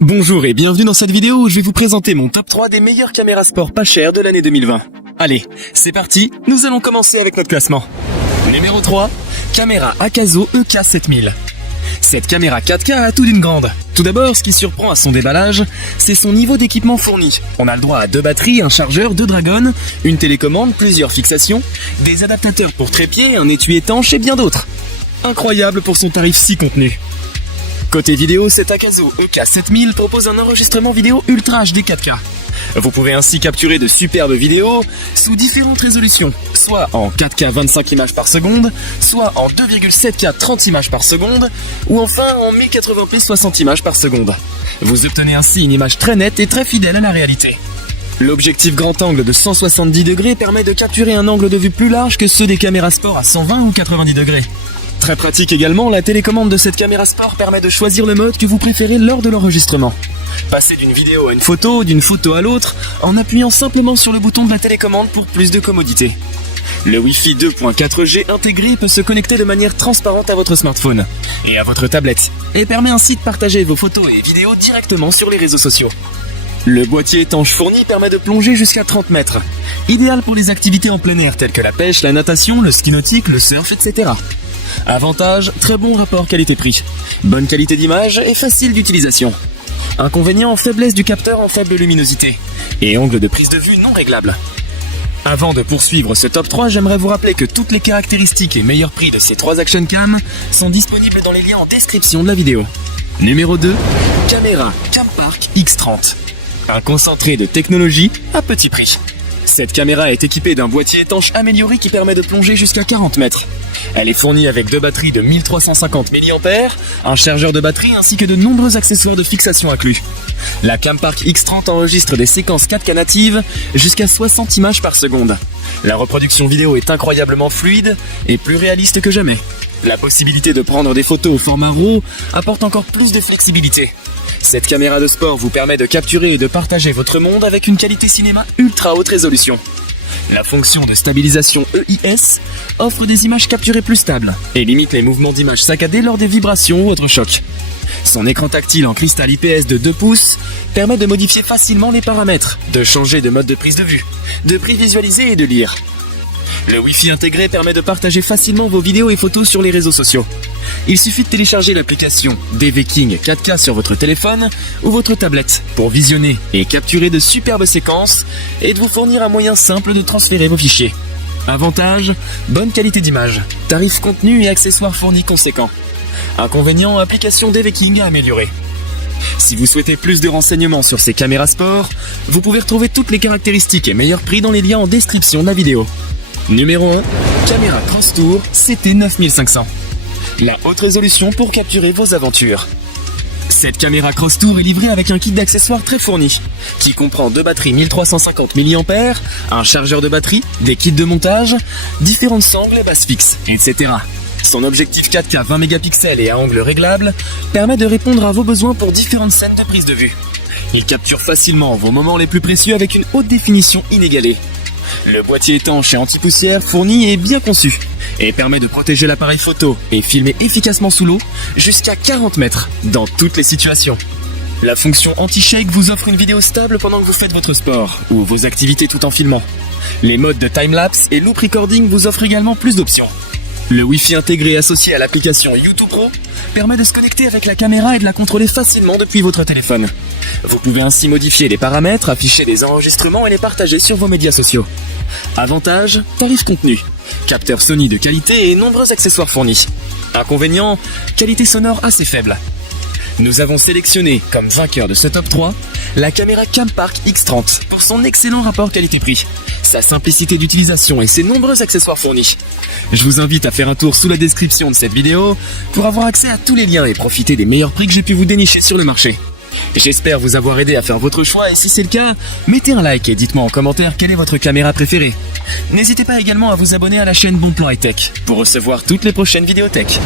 Bonjour et bienvenue dans cette vidéo où je vais vous présenter mon top 3 des meilleures caméras sport pas chères de l'année 2020. Allez, c'est parti, nous allons commencer avec notre classement. Numéro 3, caméra Akazo EK7000. Cette caméra 4K a tout d'une grande. Tout d'abord, ce qui surprend à son déballage, c'est son niveau d'équipement fourni. On a le droit à 2 batteries, un chargeur, 2 Dragon, une télécommande, plusieurs fixations, des adaptateurs pour trépied, un étui étanche et bien d'autres. Incroyable pour son tarif si contenu. Côté vidéo, cet Akazo EK7000 propose un enregistrement vidéo Ultra HD 4K. Vous pouvez ainsi capturer de superbes vidéos sous différentes résolutions, soit en 4K 25 images par seconde, soit en 2,7K 30 images par seconde, ou enfin en 1080p 60 images par seconde. Vous obtenez ainsi une image très nette et très fidèle à la réalité. L'objectif grand angle de 170 degrés permet de capturer un angle de vue plus large que ceux des caméras sport à 120 ou 90 degrés. Très pratique également, la télécommande de cette caméra sport permet de choisir le mode que vous préférez lors de l'enregistrement. Passez d'une vidéo à une photo, d'une photo à l'autre, en appuyant simplement sur le bouton de la télécommande pour plus de commodité. Le Wi-Fi 2.4G intégré peut se connecter de manière transparente à votre smartphone et à votre tablette, et permet ainsi de partager vos photos et vidéos directement sur les réseaux sociaux. Le boîtier étanche fourni permet de plonger jusqu'à 30 mètres, idéal pour les activités en plein air telles que la pêche, la natation, le ski nautique, le surf, etc. Avantage, très bon rapport qualité-prix, bonne qualité d'image et facile d'utilisation. Inconvénient, faiblesse du capteur en faible luminosité et angle de prise de vue non réglable. Avant de poursuivre ce top 3, j'aimerais vous rappeler que toutes les caractéristiques et meilleurs prix de ces 3 action cam sont disponibles dans les liens en description de la vidéo. Numéro 2, caméra Campark X30. Un concentré de technologie à petit prix. Cette caméra est équipée d'un boîtier étanche amélioré qui permet de plonger jusqu'à 40 mètres. Elle est fournie avec 2 batteries de 1350 mAh, un chargeur de batterie ainsi que de nombreux accessoires de fixation inclus. La Campark X30 enregistre des séquences 4K natives jusqu'à 60 images par seconde. La reproduction vidéo est incroyablement fluide et plus réaliste que jamais. La possibilité de prendre des photos au format RAW apporte encore plus de flexibilité. Cette caméra de sport vous permet de capturer et de partager votre monde avec une qualité cinéma ultra haute résolution. La fonction de stabilisation EIS offre des images capturées plus stables et limite les mouvements d'image saccadés lors des vibrations ou autres chocs. Son écran tactile en cristal IPS de 2 pouces permet de modifier facilement les paramètres, de changer de mode de prise de vue, de prévisualiser et de lire. Le Wi-Fi intégré permet de partager facilement vos vidéos et photos sur les réseaux sociaux. Il suffit de télécharger l'application DV-King 4K sur votre téléphone ou votre tablette pour visionner et capturer de superbes séquences et de vous fournir un moyen simple de transférer vos fichiers. Avantage, bonne qualité d'image, tarifs contenus et accessoires fournis conséquents. Inconvénient, application DV-King à améliorer. Si vous souhaitez plus de renseignements sur ces caméras sport, vous pouvez retrouver toutes les caractéristiques et meilleurs prix dans les liens en description de la vidéo. Numéro 1, caméra Crosstour CT9500. La haute résolution pour capturer vos aventures. Cette caméra Crosstour est livrée avec un kit d'accessoires très fourni, qui comprend 2 batteries 1350 mAh, un chargeur de batterie, des kits de montage, différentes sangles et bases fixes, etc. Son objectif 4K 20 mégapixels et à angle réglable permet de répondre à vos besoins pour différentes scènes de prise de vue. Il capture facilement vos moments les plus précieux avec une haute définition inégalée. Le boîtier étanche et anti-poussière fourni est bien conçu et permet de protéger l'appareil photo et filmer efficacement sous l'eau jusqu'à 40 mètres dans toutes les situations. La fonction anti-shake vous offre une vidéo stable pendant que vous faites votre sport ou vos activités tout en filmant. Les modes de time-lapse et loop recording vous offrent également plus d'options. Le Wi-Fi intégré associé à l'application YouTube Pro permet de se connecter avec la caméra et de la contrôler facilement depuis votre téléphone. Vous pouvez ainsi modifier les paramètres, afficher des enregistrements et les partager sur vos médias sociaux. Avantage, tarif contenu, capteur Sony de qualité et nombreux accessoires fournis. Inconvénient, qualité sonore assez faible. Nous avons sélectionné comme vainqueur de ce top 3 la caméra Campark X30 pour son excellent rapport qualité-prix, sa simplicité d'utilisation et ses nombreux accessoires fournis. Je vous invite à faire un tour sous la description de cette vidéo pour avoir accès à tous les liens et profiter des meilleurs prix que j'ai pu vous dénicher sur le marché. J'espère vous avoir aidé à faire votre choix et si c'est le cas, mettez un like et dites-moi en commentaire quelle est votre caméra préférée. N'hésitez pas également à vous abonner à la chaîne Bon Plan High Tech pour recevoir toutes les prochaines vidéos tech.